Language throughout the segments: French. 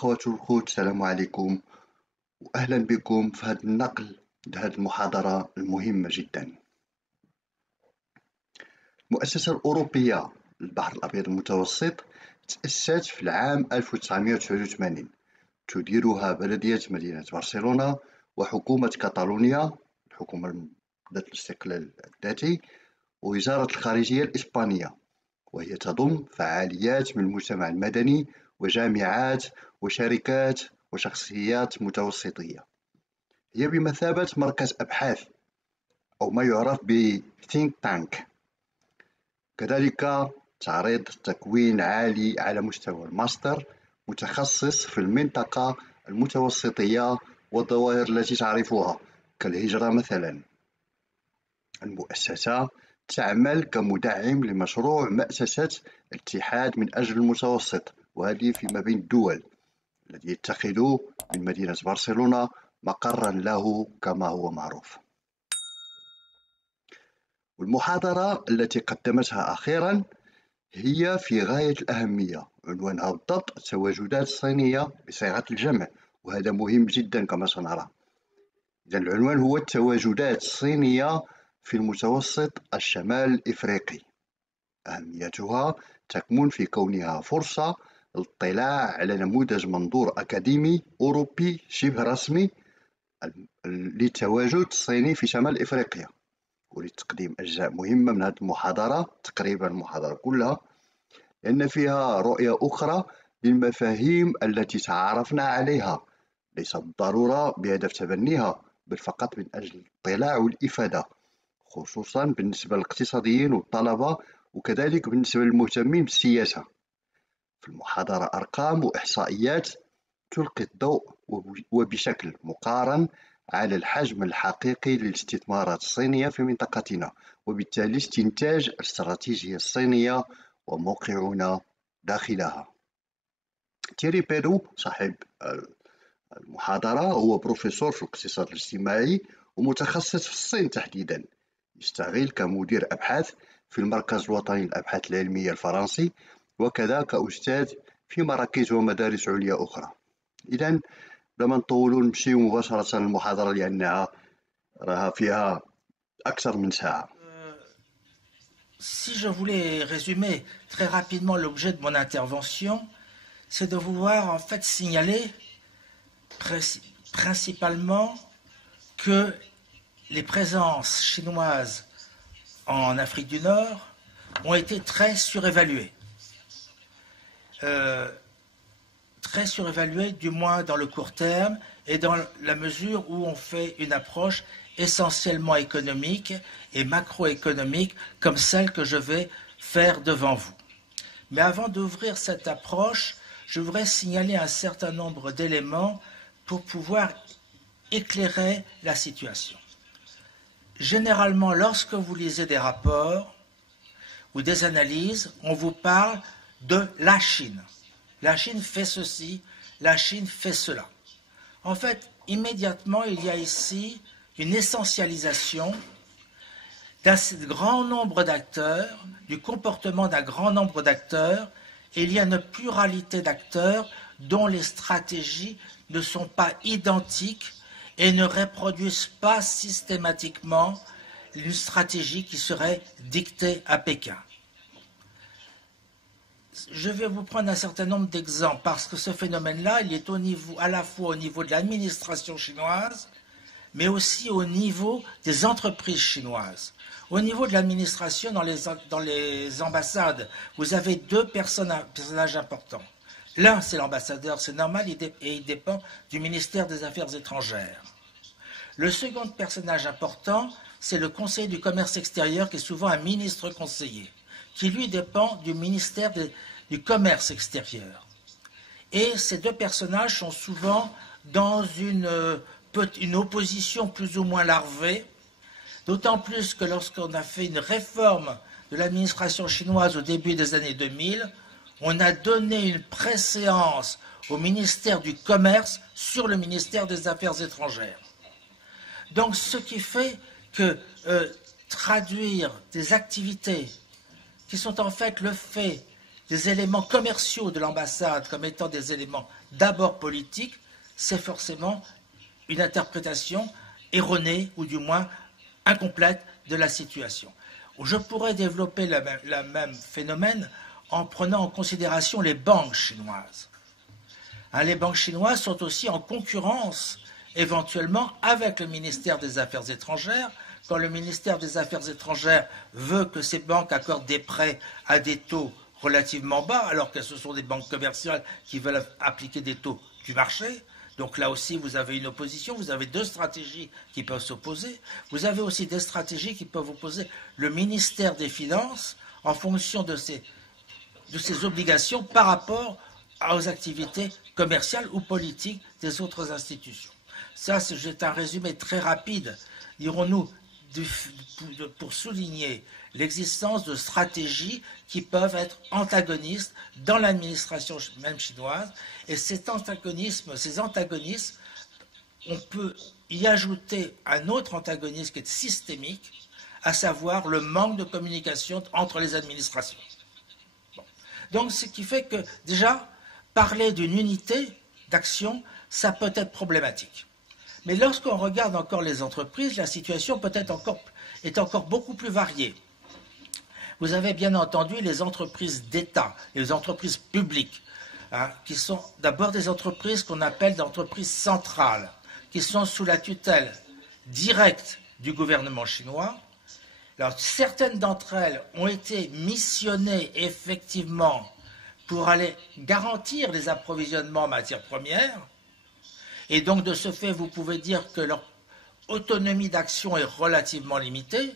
أخوات الخوت، السلام عليكم وأهلا بكم في هذا النقل لهذه المحاضرة المهمة جدا. المؤسسة الأوروبية للبحر الأبيض المتوسط تأسست في العام 1989، تديرها بلدية مدينة برشلونة وحكومة كاتالونيا، الحكومة ذات الاستقلال الذاتي، ووزارة الخارجية الإسبانية، وهي تضم فعاليات من المجتمع المدني وجامعات وشركات وشخصيات متوسطية. هي بمثابة مركز أبحاث أو ما يعرف ب think tank. كذلك تعرض تكوين عالي على مستوى الماستر متخصص في المنطقة المتوسطية والظواهر التي تعرفها كالهجرة مثلا. المؤسسة تعمل كمدعم لمشروع مؤسسة الاتحاد من أجل المتوسط، وهذه فيما بين الدول، الذي يتخذ من مدينة برشلونة مقرا له كما هو معروف. والمحاضرة التي قدمتها أخيرا هي في غاية الأهمية، عنوانها بالضبط التواجدات الصينية بصيغة الجمع، وهذا مهم جدا كما سنرى. إذن العنوان هو التواجدات الصينية في المتوسط الشمال الإفريقي. أهميتها تكمن في كونها فرصة للاطلاع على نموذج منظور أكاديمي أوروبي شبه رسمي للتواجد الصيني في شمال إفريقيا، ولتقديم أجزاء مهمة من هذه المحاضرة، تقريبا المحاضرة كلها، لأن فيها رؤية أخرى للمفاهيم التي تعارفنا عليها، ليس بالضرورة بهدف تبنيها، بل فقط من أجل الاطلاع والإفادة، خصوصا بالنسبة للاقتصاديين والطلبة، وكذلك بالنسبة للمهتمين بالسياسة. في المحاضرة أرقام وإحصائيات تلقي الضوء وبشكل مقارن على الحجم الحقيقي للاستثمارات الصينية في منطقتنا، وبالتالي استنتاج الاستراتيجية الصينية وموقعنا داخلها. تيري بيرو صاحب المحاضرة هو بروفيسور في الاقتصاد الاجتماعي ومتخصص في الصين تحديدا، يشتغل كمدير أبحاث في المركز الوطني للأبحاث العلمية الفرنسي، وكذا كأستاذ في مراكز ومدارس عليا أخرى. إذن بلا ما نطولوا نمشيو مباشرة للمحاضرة لأنها راها فيها أكثر من ساعة. Si je voulais résumer très rapidement l'objet de mon intervention, c'est de vouloir en fait signaler principalement que les présences chinoises en Afrique du Nord ont été très surévaluées. Très surévaluées, du moins dans le court terme, et dans la mesure où on fait une approche essentiellement économique et macroéconomique comme celle que je vais faire devant vous. Mais avant d'ouvrir cette approche, je voudrais signaler un certain nombre d'éléments pour pouvoir éclairer la situation. Généralement, lorsque vous lisez des rapports ou des analyses, on vous parle de la Chine. La Chine fait ceci, la Chine fait cela. En fait, immédiatement, il y a ici une essentialisation d'un grand nombre d'acteurs, du comportement d'un grand nombre d'acteurs, et il y a une pluralité d'acteurs dont les stratégies ne sont pas identiques et ne reproduisent pas systématiquement une stratégie qui serait dictée à Pékin. Je vais vous prendre un certain nombre d'exemples parce que ce phénomène-là, il est à la fois au niveau de l'administration chinoise, mais aussi au niveau des entreprises chinoises. Au niveau de l'administration, dans les ambassades, vous avez deux personnages importants. L'un, c'est l'ambassadeur, c'est normal, et il dépend du ministère des Affaires étrangères. Le second personnage important, c'est le conseiller du commerce extérieur, qui est souvent un ministre conseiller, qui lui dépend du ministère du commerce extérieur. Et ces deux personnages sont souvent dans une opposition plus ou moins larvée, d'autant plus que lorsqu'on a fait une réforme de l'administration chinoise au début des années 2000, on a donné une préséance au ministère du Commerce sur le ministère des Affaires étrangères. Donc ce qui fait que traduire des activités qui sont en fait le fait des éléments commerciaux de l'ambassade comme étant des éléments d'abord politiques, c'est forcément une interprétation erronée ou du moins incomplète de la situation. Je pourrais développer le même phénomène en prenant en considération les banques chinoises. Les banques chinoises sont aussi en concurrence éventuellement avec le ministère des Affaires étrangères. Quand le ministère des Affaires étrangères veut que ces banques accordent des prêts à des taux relativement bas, alors que ce sont des banques commerciales qui veulent appliquer des taux du marché, donc là aussi vous avez une opposition, vous avez deux stratégies qui peuvent s'opposer, vous avez aussi des stratégies qui peuvent opposer le ministère des Finances en fonction de ses obligations par rapport aux activités commerciales ou politiques des autres institutions. Ça, c'est un résumé très rapide, dirons-nous, pour souligner l'existence de stratégies qui peuvent être antagonistes dans l'administration même chinoise. Et ces antagonismes, on peut y ajouter un autre antagonisme qui est systémique, à savoir le manque de communication entre les administrations. Bon. Donc, ce qui fait que, déjà, parler d'une unité d'action, ça peut être problématique. Mais lorsqu'on regarde encore les entreprises, la situation est encore beaucoup plus variée. Vous avez bien entendu les entreprises d'État, les entreprises publiques, qui sont d'abord des entreprises qu'on appelle des entreprises centrales, qui sont sous la tutelle directe du gouvernement chinois. Alors, certaines d'entre elles ont été missionnées effectivement pour aller garantir les approvisionnements en matières premières. Et donc, de ce fait, vous pouvez dire que leur autonomie d'action est relativement limitée,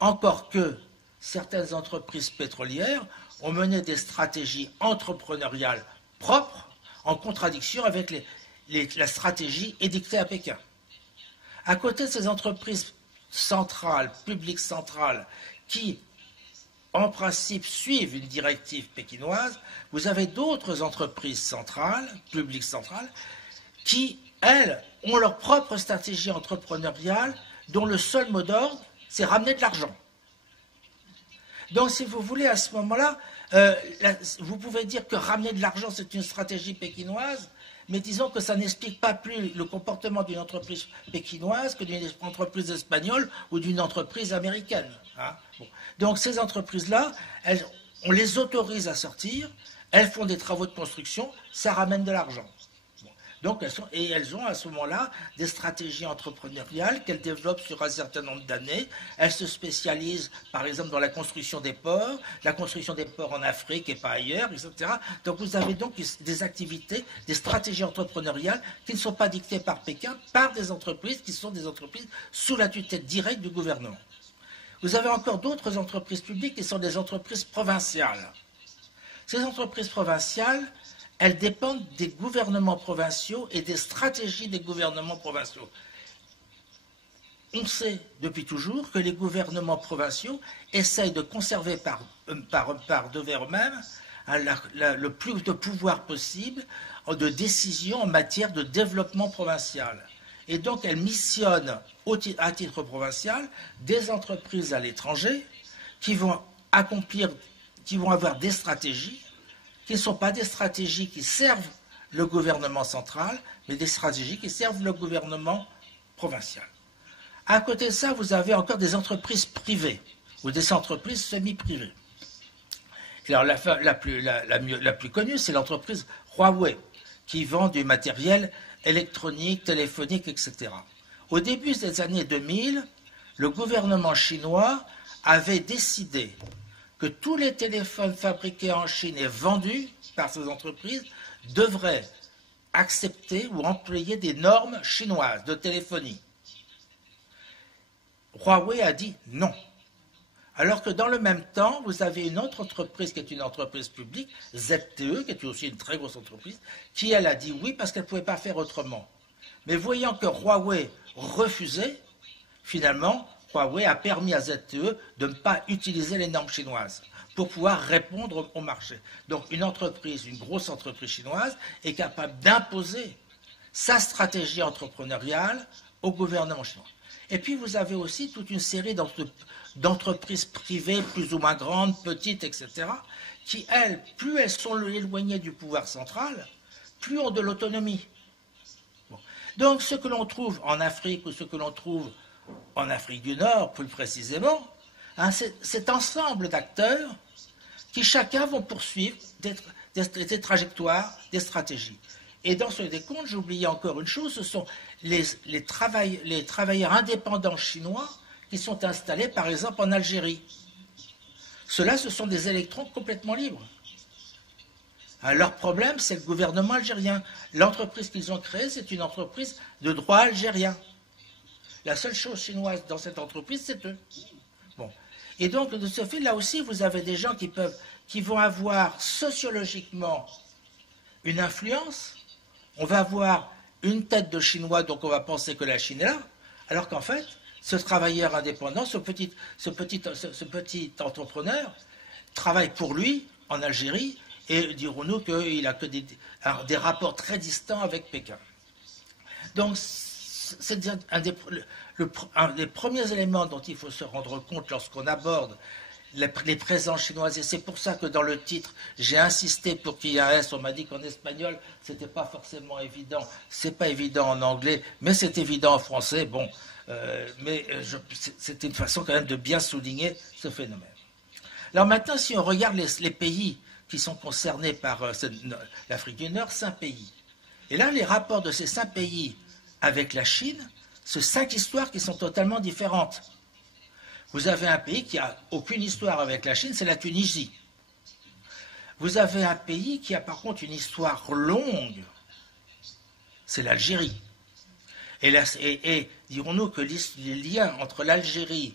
encore que certaines entreprises pétrolières ont mené des stratégies entrepreneuriales propres en contradiction avec la stratégie édictée à Pékin. À côté de ces entreprises centrales, publiques centrales, qui, en principe, suivent une directive pékinoise, vous avez d'autres entreprises centrales, publiques centrales, qui, elles, ont leur propre stratégie entrepreneuriale dont le seul mot d'ordre, c'est ramener de l'argent. Donc, si vous voulez, à ce moment-là, vous pouvez dire que ramener de l'argent, c'est une stratégie pékinoise, mais disons que ça n'explique pas plus le comportement d'une entreprise pékinoise que d'une entreprise espagnole ou d'une entreprise américaine. Bon. Donc, ces entreprises-là, on les autorise à sortir, elles font des travaux de construction, ça ramène de l'argent. Donc, elles ont à ce moment-là des stratégies entrepreneuriales qu'elles développent sur un certain nombre d'années. Elles se spécialisent, par exemple, dans la construction des ports en Afrique et pas ailleurs, etc. Donc, vous avez donc des activités, des stratégies entrepreneuriales qui ne sont pas dictées par Pékin, par des entreprises qui sont des entreprises sous la tutelle directe du gouvernement. Vous avez encore d'autres entreprises publiques qui sont des entreprises provinciales. Ces entreprises provinciales, elles dépendent des gouvernements provinciaux et des stratégies des gouvernements provinciaux. On sait depuis toujours que les gouvernements provinciaux essayent de conserver par devers eux-mêmes le plus de pouvoir possible de décision en matière de développement provincial. Et donc, elles missionnent à titre provincial des entreprises à l'étranger qui vont avoir des stratégies qui ne sont pas des stratégies qui servent le gouvernement central, mais des stratégies qui servent le gouvernement provincial. À côté de ça, vous avez encore des entreprises privées ou des entreprises semi-privées. Alors, la plus connue, c'est l'entreprise Huawei, qui vend du matériel électronique, téléphonique, etc. Au début des années 2000, le gouvernement chinois avait décidé que tous les téléphones fabriqués en Chine et vendus par ces entreprises devraient accepter ou employer des normes chinoises de téléphonie. Huawei a dit non. Alors que dans le même temps, vous avez une autre entreprise qui est une entreprise publique, ZTE, qui est aussi une très grosse entreprise, qui elle a dit oui parce qu'elle ne pouvait pas faire autrement. Mais voyant que Huawei refusait, finalement, Huawei a permis à ZTE de ne pas utiliser les normes chinoises pour pouvoir répondre au marché. Donc une grosse entreprise chinoise est capable d'imposer sa stratégie entrepreneuriale au gouvernement chinois. Et puis vous avez aussi toute une série d'entreprises privées plus ou moins grandes, petites, etc., qui, elles, plus elles sont éloignées du pouvoir central, plus ont de l'autonomie. Bon. Donc ce que l'on trouve en Afrique ou ce que l'on trouve en Afrique du Nord, plus précisément, hein, c'est cet ensemble d'acteurs qui chacun vont poursuivre des trajectoires, des stratégies. Et dans ce décompte, j'ai oublié encore une chose, ce sont les travailleurs indépendants chinois qui sont installés, par exemple, en Algérie. Ceux-là, ce sont des électrons complètement libres. Leur problème, c'est le gouvernement algérien. L'entreprise qu'ils ont créée, c'est une entreprise de droit algérien. La seule chose chinoise dans cette entreprise, c'est eux. Bon. Et donc, de ce fait, là aussi, vous avez des gens qui vont avoir sociologiquement une influence. On va avoir une tête de Chinois, donc on va penser que la Chine est là, alors qu'en fait, ce travailleur indépendant, ce petit entrepreneur, travaille pour lui en Algérie, et dirons-nous qu'il n'a que des rapports très distants avec Pékin. Donc, c'est un des premiers éléments dont il faut se rendre compte lorsqu'on aborde les présences chinoises, et c'est pour ça que dans le titre, j'ai insisté pour qu'il y ait un S. On m'a dit qu'en espagnol, c'était pas forcément évident. C'est pas évident en anglais, mais c'est évident en français. Bon, c'était une façon quand même de bien souligner ce phénomène. Alors maintenant, si on regarde les pays qui sont concernés par l'Afrique du Nord, 5 pays. Et là, les rapports de ces 5 pays avec la Chine, ce 5 histoires qui sont totalement différentes. Vous avez un pays qui n'a aucune histoire avec la Chine, c'est la Tunisie. Vous avez un pays qui a par contre une histoire longue, c'est l'Algérie. Et dirons-nous que les liens entre l'Algérie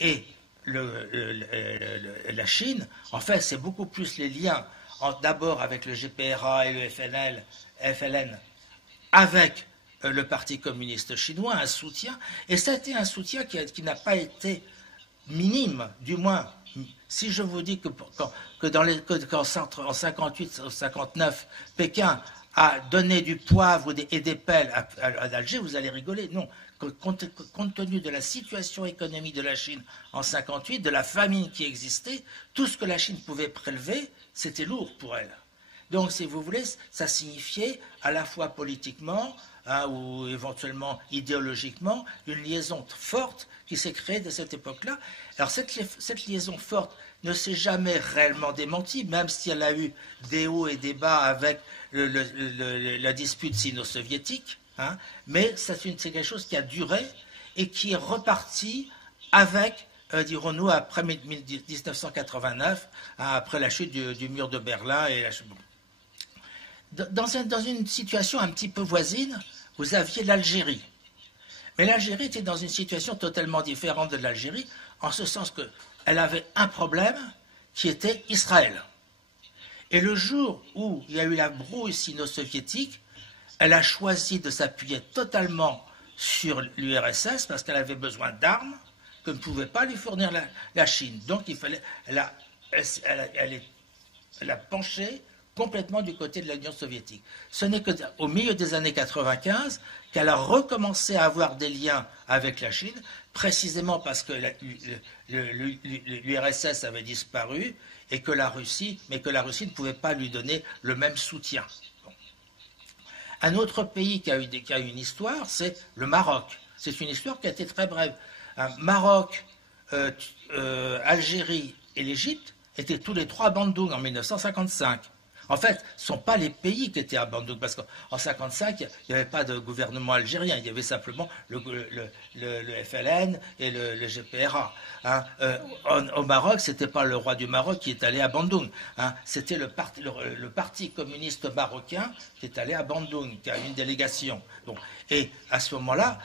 et la Chine, en fait, c'est beaucoup plus les liens d'abord avec le GPRA et le FLN, avec le Parti communiste chinois, un soutien, et ça a été un soutien qui n'a pas été minime, du moins, si je vous dis qu'en 58 ou 59, Pékin a donné du poivre et des pelles à Alger, vous allez rigoler. Non, compte tenu de la situation économique de la Chine en 58, de la famine qui existait, tout ce que la Chine pouvait prélever, c'était lourd pour elle. Donc, si vous voulez, ça signifiait à la fois politiquement ou éventuellement idéologiquement une liaison forte qui s'est créée de cette époque-là. Alors, cette liaison forte ne s'est jamais réellement démentie, même si elle a eu des hauts et des bas avec la dispute sino-soviétique, hein, mais c'est quelque chose qui a duré et qui est reparti avec, dirons-nous, après 1989, hein, après la chute du mur de Berlin et la chute. Dans une situation un petit peu voisine, vous aviez l'Algérie. Mais l'Algérie était dans une situation totalement différente de l'Algérie, en ce sens qu'elle avait un problème qui était Israël. Et le jour où il y a eu la brouille sino-soviétique, elle a choisi de s'appuyer totalement sur l'URSS parce qu'elle avait besoin d'armes que ne pouvait pas lui fournir la Chine. Donc elle a penché complètement du côté de l'Union soviétique. Ce n'est qu'au milieu des années 95 qu'elle a recommencé à avoir des liens avec la Chine, précisément parce que l'URSS avait disparu et que la Russie ne pouvait pas lui donner le même soutien. Bon. Un autre pays qui a eu une histoire, c'est le Maroc. C'est une histoire qui a été très brève. Maroc, Algérie et l'Égypte étaient tous les trois à Bandung en 1955. En fait, ce ne sont pas les pays qui étaient à Bandung, parce qu'en 1955, il n'y avait pas de gouvernement algérien, il y avait simplement le FLN et le GPRA. Hein. Au Maroc, ce n'était pas le roi du Maroc qui est allé à Bandung, hein. C'était le parti communiste marocain qui est allé à Bandung, qui a une délégation. Donc, et à ce moment-là,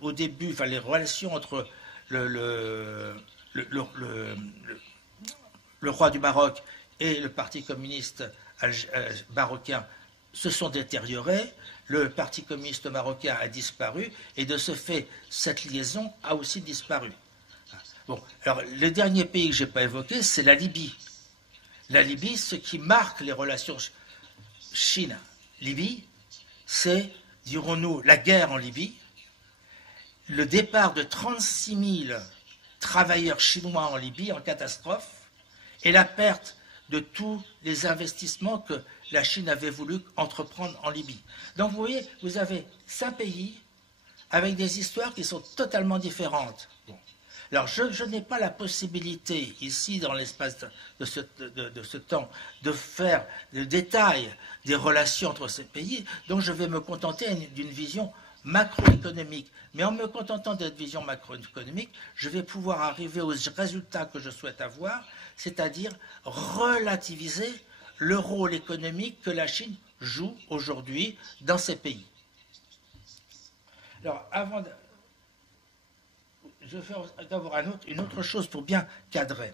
au début, les relations entre le roi du Maroc et le Parti communiste marocain se sont détériorés, le Parti communiste marocain a disparu, et de ce fait, cette liaison a aussi disparu. Bon, alors, le dernier pays que je n'ai pas évoqué, c'est la Libye. La Libye, ce qui marque les relations Chine-Libye, c'est, dirons-nous, la guerre en Libye, le départ de 36 000 travailleurs chinois en Libye en catastrophe, et la perte de tous les investissements que la Chine avait voulu entreprendre en Libye. Donc vous voyez, vous avez 5 pays avec des histoires qui sont totalement différentes. Bon. Alors je n'ai pas la possibilité ici, dans l'espace de ce temps, de faire le détail des relations entre ces pays, donc je vais me contenter d'une vision macroéconomique. Mais en me contentant de cette vision macroéconomique, je vais pouvoir arriver aux résultats que je souhaite avoir, c'est-à-dire relativiser le rôle économique que la Chine joue aujourd'hui dans ces pays. Alors, avant de... Je vais d'abord une autre chose pour bien cadrer.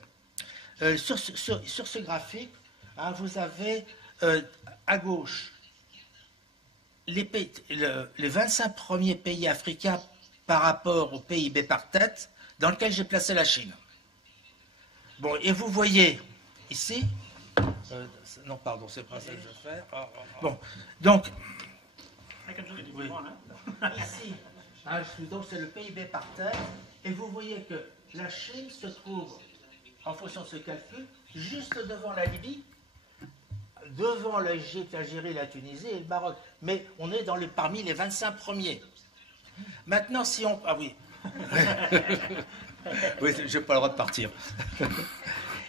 Sur ce graphique, hein, vous avez à gauche les 25 premiers pays africains par rapport au PIB par tête dans lequel j'ai placé la Chine. Bon, et vous voyez ici, non, pardon, c'est pas ça que je vais faire. Bon, donc, oui. Ici, hein, donc c'est le PIB par tête, et vous voyez que la Chine se trouve, en fonction de ce calcul, juste devant la Libye, devant l'Égypte, l'Algérie, la Tunisie et le Maroc. Mais on est parmi les 25 premiers. Maintenant, si on... Ah oui. Oui, je n'ai pas le droit de partir.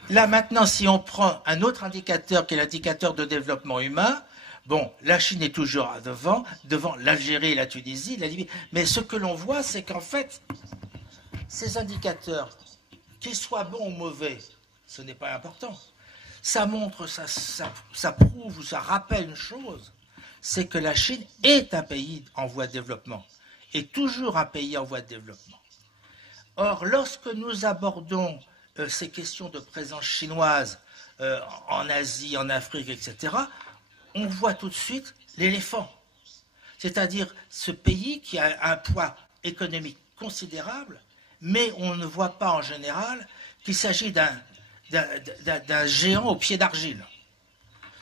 Là, maintenant, si on prend un autre indicateur qui est l'indicateur de développement humain, bon, la Chine est toujours devant l'Algérie, la Tunisie, la Libye. Mais ce que l'on voit, c'est qu'en fait, ces indicateurs, qu'ils soient bons ou mauvais, ce n'est pas important. Ça montre, ça prouve ou ça rappelle une chose, c'est que la Chine est un pays en voie de développement, et toujours un pays en voie de développement. Or, lorsque nous abordons ces questions de présence chinoise en Asie, en Afrique, etc., on voit tout de suite l'éléphant. C'est-à-dire ce pays qui a un poids économique considérable, mais on ne voit pas en général qu'il s'agit d'un géant au pied d'argile.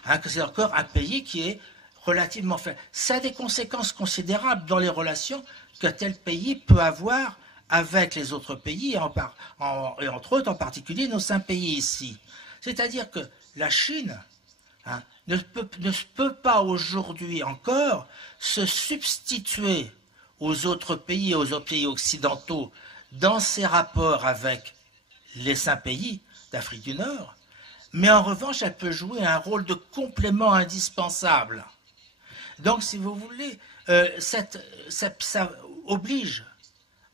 Hein, que c'est encore un pays qui est relativement faible. Ça a des conséquences considérables dans les relations qu'un tel pays peut avoir avec les autres pays, et entre autres, en particulier nos 5 pays ici. C'est-à-dire que la Chine ne peut pas aujourd'hui encore se substituer aux autres pays occidentaux dans ses rapports avec les 5 pays d'Afrique du Nord, mais en revanche, elle peut jouer un rôle de complément indispensable. Donc, si vous voulez, ça oblige,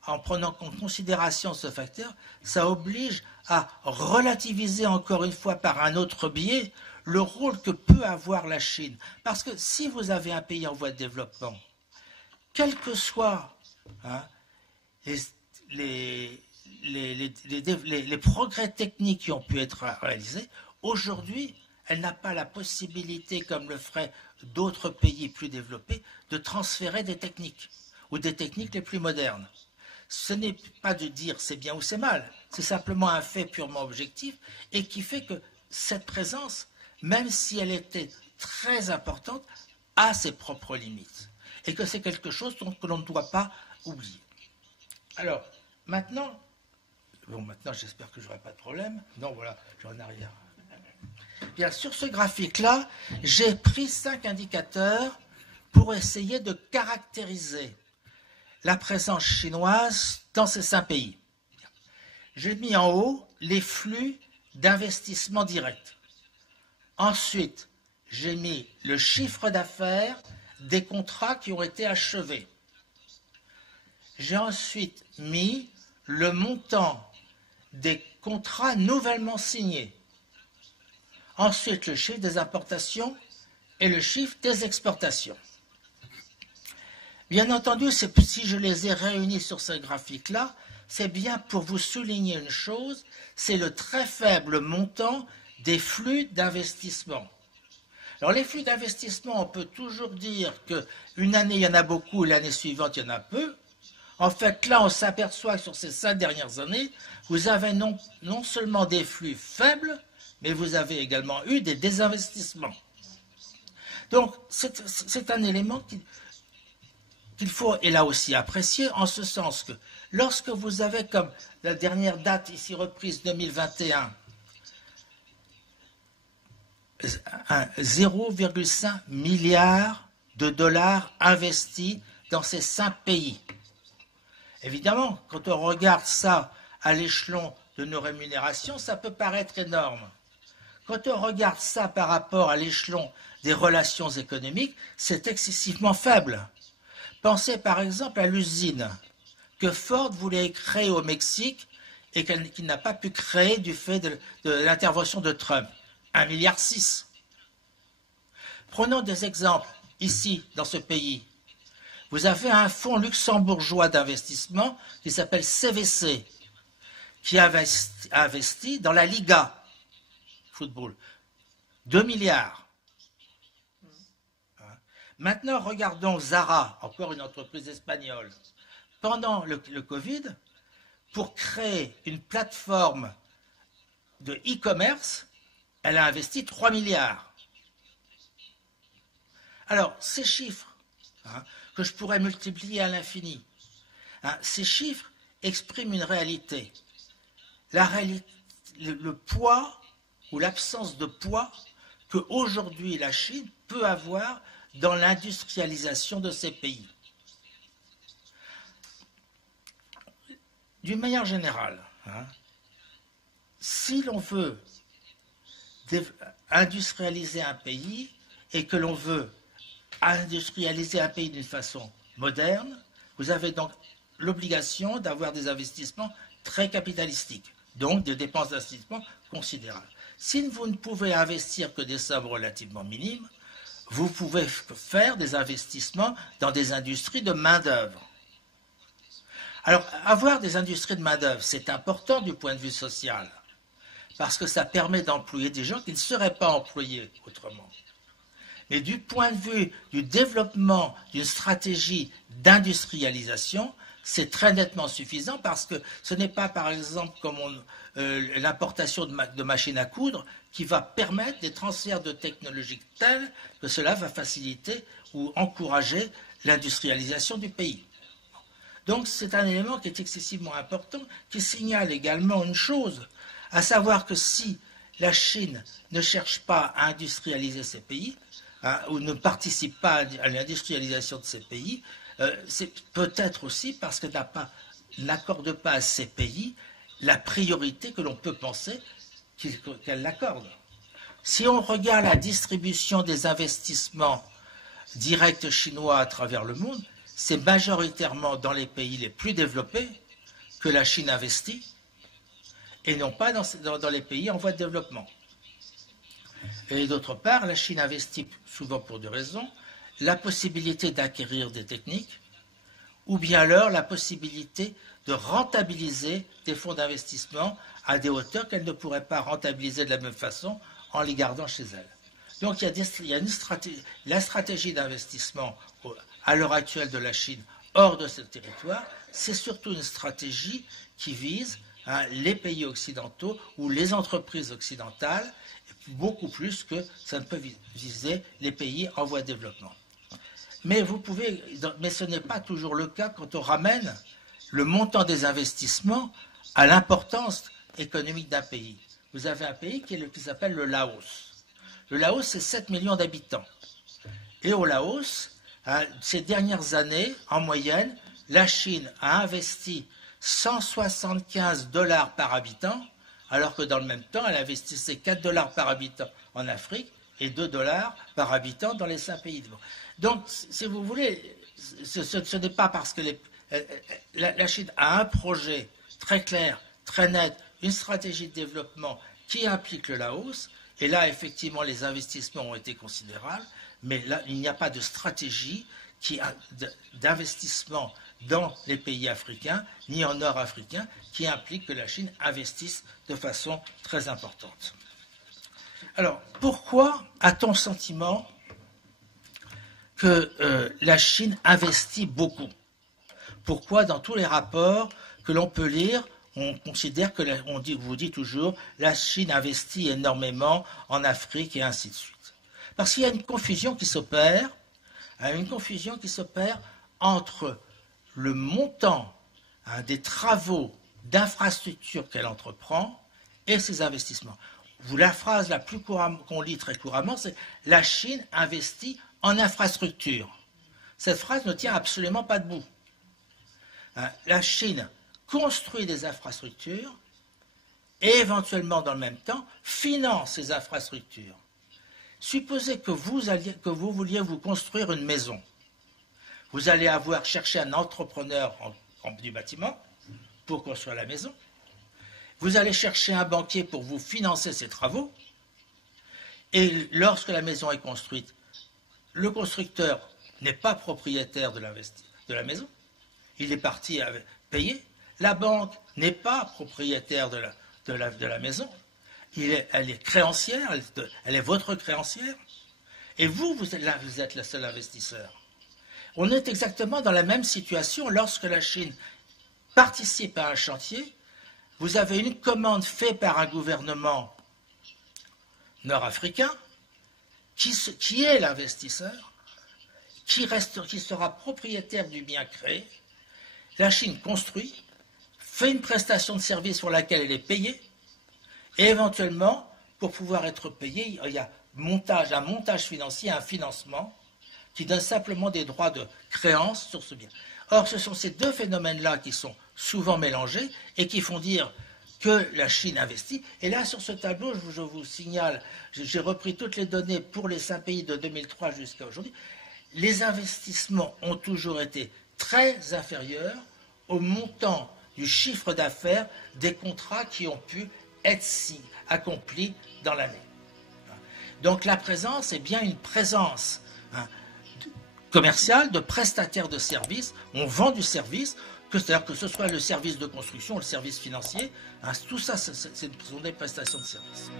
en prenant en considération ce facteur, ça oblige à relativiser encore une fois par un autre biais le rôle que peut avoir la Chine. Parce que si vous avez un pays en voie de développement, quels que soient les progrès techniques qui ont pu être réalisés, aujourd'hui, elle n'a pas la possibilité, comme le feraient d'autres pays plus développés, de transférer des techniques, ou des techniques les plus modernes. Ce n'est pas de dire c'est bien ou c'est mal, c'est simplement un fait purement objectif, et qui fait que cette présence, même si elle était très importante, a ses propres limites, et que c'est quelque chose que l'on ne doit pas oublier. Alors, maintenant, j'espère que je n'aurai pas de problème. Non, voilà, je vais en arrière. Bien, sur ce graphique-là, j'ai pris 5 indicateurs pour essayer de caractériser la présence chinoise dans ces 5 pays. J'ai mis en haut les flux d'investissement direct. Ensuite, j'ai mis le chiffre d'affaires des contrats qui ont été achevés. J'ai ensuite mis le montant des contrats nouvellement signés. Ensuite, le chiffre des importations et le chiffre des exportations. Bien entendu, si je les ai réunis sur ce graphique-là, c'est bien pour vous souligner une chose, c'est le très faible montant des flux d'investissement. Alors les flux d'investissement, on peut toujours dire qu'une année, il y en a beaucoup, et l'année suivante, il y en a peu. En fait, là, on s'aperçoit que sur ces 5 dernières années, vous avez non seulement des flux faibles, mais vous avez également eu des désinvestissements. Donc, c'est un élément qu'il faut, et là aussi, apprécier, en ce sens que lorsque vous avez, comme la dernière date ici reprise, 2021, 0,5 milliard de dollars investis dans ces 5 pays. Évidemment, quand on regarde ça à l'échelon de nos rémunérations, ça peut paraître énorme. Quand on regarde ça par rapport à l'échelon des relations économiques, c'est excessivement faible. Pensez par exemple à l'usine que Ford voulait créer au Mexique et qu'il n'a pas pu créer du fait de l'intervention de Trump. 1,6 milliard. Prenons des exemples ici, dans ce pays. Vous avez un fonds luxembourgeois d'investissement qui s'appelle CVC, qui a investi dans la Liga football. 2 milliards. Maintenant, regardons Zara, encore une entreprise espagnole. Pendant le Covid, pour créer une plateforme de e-commerce, elle a investi 3 milliards. Alors, ces chiffres, que je pourrais multiplier à l'infini, ces chiffres expriment une réalité. Le poids ou l'absence de poids qu'aujourd'hui la Chine peut avoir dans l'industrialisation de ces pays. D'une manière générale, si l'on veut industrialiser un pays et que l'on veut industrialiser un pays d'une façon moderne, vous avez donc l'obligation d'avoir des investissements très capitalistiques, donc des dépenses d'investissement considérables. Si vous ne pouvez investir que des sommes relativement minimes, vous pouvez faire des investissements dans des industries de main-d'œuvre. Alors, avoir des industries de main-d'œuvre, c'est important du point de vue social, parce que ça permet d'employer des gens qui ne seraient pas employés autrement. Mais du point de vue du développement d'une stratégie d'industrialisation, c'est très nettement suffisant parce que ce n'est pas, par exemple, comme l'importation de machines à coudre qui va permettre des transferts de technologies tels que cela va faciliter ou encourager l'industrialisation du pays. Donc c'est un élément qui est excessivement important, qui signale également une chose, à savoir que si la Chine ne cherche pas à industrialiser ces pays, ou ne participe pas à l'industrialisation de ces pays, c'est peut-être aussi parce qu'elle n'accorde pas à ces pays la priorité que l'on peut penser qu'elle l'accorde. Si on regarde la distribution des investissements directs chinois à travers le monde, c'est majoritairement dans les pays les plus développés que la Chine investit et non pas dans les pays en voie de développement. Et d'autre part, la Chine investit souvent pour deux raisons, la possibilité d'acquérir des techniques ou bien alors la possibilité de rentabiliser des fonds d'investissement à des hauteurs qu'elle ne pourrait pas rentabiliser de la même façon en les gardant chez elle. Donc il y a une stratégie, la stratégie d'investissement à l'heure actuelle de la Chine hors de ce territoire, c'est surtout une stratégie qui vise les pays occidentaux ou les entreprises occidentales, beaucoup plus que ça ne peut viser les pays en voie de développement. Mais ce n'est pas toujours le cas quand on ramène le montant des investissements à l'importance économique d'un pays. Vous avez un pays qui s'appelle le Laos. Le Laos, c'est 7 millions d'habitants. Et au Laos, ces dernières années, en moyenne, la Chine a investi 175 $ par habitant, alors que dans le même temps, elle investissait 4 $ par habitant en Afrique et 2 $ par habitant dans les 5 pays. Donc, si vous voulez, ce n'est pas parce que la Chine a un projet très clair, très net, une stratégie de développement qui implique le Laos, et là, effectivement, les investissements ont été considérables, mais là, il n'y a pas de stratégie d'investissement dans les pays africains, ni en nord africain, qui implique que la Chine investisse de façon très importante. Alors, pourquoi a-t-on le sentiment que la Chine investit beaucoup? Pourquoi, dans tous les rapports que l'on peut lire, on considère que, vous dit toujours, la Chine investit énormément en Afrique et ainsi de suite? Parce qu'il y a une confusion qui s'opère, entre le montant des travaux d'infrastructure qu'elle entreprend et ses investissements. la phrase la plus courante qu'on lit très couramment, c'est « la Chine investit en infrastructure ». Cette phrase ne tient absolument pas debout. La Chine construit des infrastructures et éventuellement, dans le même temps, finance ces infrastructures. Supposez que vous vouliez vous construire une maison. Vous allez chercher un entrepreneur du bâtiment pour construire la maison. Vous allez chercher un banquier pour vous financer ces travaux. Et lorsque la maison est construite, le constructeur n'est pas propriétaire de la maison. Il est parti payer. La banque n'est pas propriétaire de la maison. Elle est créancière, elle est votre créancière. Et vous êtes le seul investisseur. On est exactement dans la même situation lorsque la Chine participe à un chantier. Vous avez une commande faite par un gouvernement nord-africain qui est l'investisseur, qui sera propriétaire du bien créé. La Chine construit, fait une prestation de service sur laquelle elle est payée, et éventuellement, pour pouvoir être payée, il y a un montage financier, un financement, qui donne simplement des droits de créance sur ce bien. Or, ce sont ces deux phénomènes-là qui sont souvent mélangés et qui font dire que la Chine investit. Et là, sur ce tableau, je vous signale, j'ai repris toutes les données pour les 5 pays de 2003 jusqu'à aujourd'hui. Les investissements ont toujours été très inférieurs au montant du chiffre d'affaires des contrats qui ont pu être accomplis dans l'année. Donc la présence est bien une présence commerciale de prestataires de services. On vend du service, c'est-à-dire que ce soit le service de construction, le service financier, tout ça, ce sont des prestations de services.